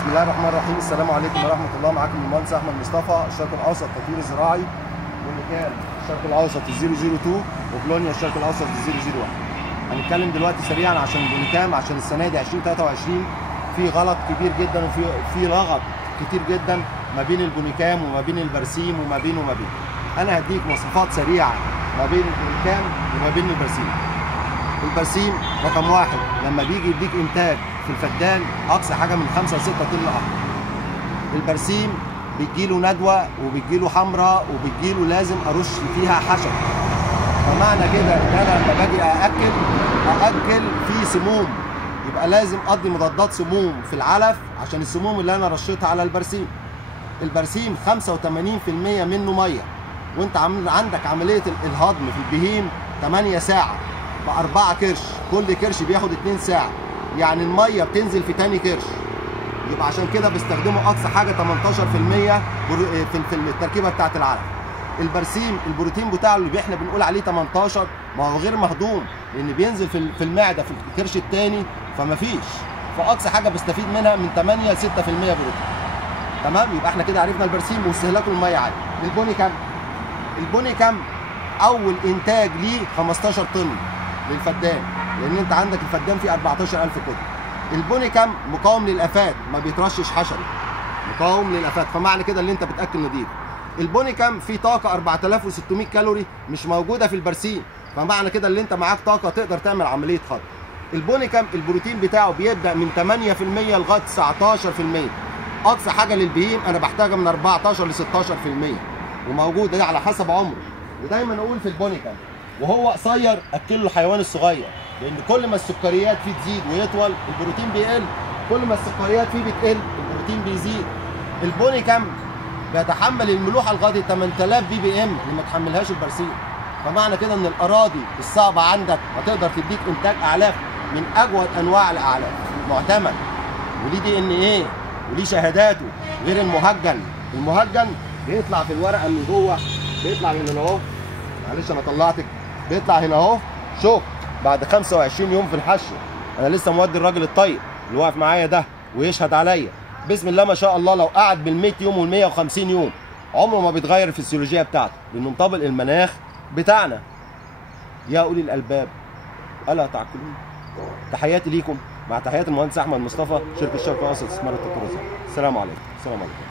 بسم الله الرحمن الرحيم. السلام عليكم ورحمه الله. معاكم المهندس احمد مصطفى، الشرق الاوسط تطوير الزراعي، بونيكام الشرق الاوسط 002 وبلونيا الشرق الاوسط 001. هنتكلم دلوقتي سريعا عشان بونيكام، عشان السنه دي 2023 في غلط كبير جدا وفي لغط كتير جدا ما بين البونيكام وما بين البرسيم وما بين. انا هديك مواصفات سريعه ما بين البونيكام وما بين البرسيم. البرسيم رقم واحد لما بيجي يديك انتاج في الفدان اقصى حاجه من 5 ل 6 طن احمر. البرسيم بتجيله ندوه وبتجيله حمراء وبتجيله لازم ارش فيها حشر. فمعنى كده ان انا لما باجي ااكل فيه سموم، يبقى لازم اقضي مضادات سموم في العلف عشان السموم اللي انا رشيتها على البرسيم. البرسيم 85% منه ميه، وانت عندك عمليه الهضم في البهيم 8 ساعه ب4 كرش، كل كرش بياخد 2 ساعه، يعني الميه بتنزل في تاني كرش. يبقى عشان كده بيستخدموا اقصى حاجه 18% في التركيبه بتاعت العلف. البرسيم البروتين بتاعه اللي احنا بنقول عليه 18 ما هو غير مهضوم، لان بينزل في المعده في الكرش الثاني، فمفيش، فاقصى حاجه بستفيد منها من 8 ل 6% بروتين. تمام؟ يبقى احنا كده عرفنا البرسيم واستهلاكه الميه عالي. البونيكام اول انتاج ليه 15 طن للفدان، لان انت عندك الفدان فيه 14,000 قطن. البونيكام مقاوم للافات، ما بيترشش حشري، مقاوم للافات، فمعنى كده اللي انت بتاكل نضيف. البونيكام فيه طاقه 4600 كالوري مش موجوده في البرسيم، فمعنى كده اللي انت معاك طاقه تقدر تعمل عمليه هضم. البونيكام البروتين بتاعه بيبدا من 8% لغايه 19%. اقصى حاجه للبهيم انا بحتاجها من 14 ل 16%، وموجوده ده على حسب عمره. ودايما اقول في البونيكام وهو قصير اكله الحيوان الصغير، لان كل ما السكريات فيه تزيد ويطول البروتين بيقل، كل ما السكريات فيه بتقل البروتين بيزيد. البونيكام بيتحمل الملوحه لغايه 8000 بي بي ام اللي ما تحملهاش البرسيم. فمعنى كده ان الاراضي الصعبه عندك هتقدر تديك انتاج اعلاف من اجود انواع الاعلاف، معتمد وليه دي ان ايه وليه شهاداته، غير المهجن. المهجن بيطلع في الورقه من جوه، بيطلع من هنا اهو، معلش انا طلعتك، بيطلع هنا اهو شوك بعد 25 يوم في الحشو. انا لسه مودي الراجل الطيب اللي واقف معايا ده ويشهد عليا بسم الله ما شاء الله، لو قعد بال100 يوم وال150 يوم عمره ما بيتغير الفسيولوجيه بتاعته، لانه مطابق المناخ بتاعنا. يا اولي الالباب الا تعقلون. تحياتي ليكم، مع تحيات المهندس احمد مصطفى، شركه الشرق الاوسط استثمار التطوير الزراعي. السلام عليكم.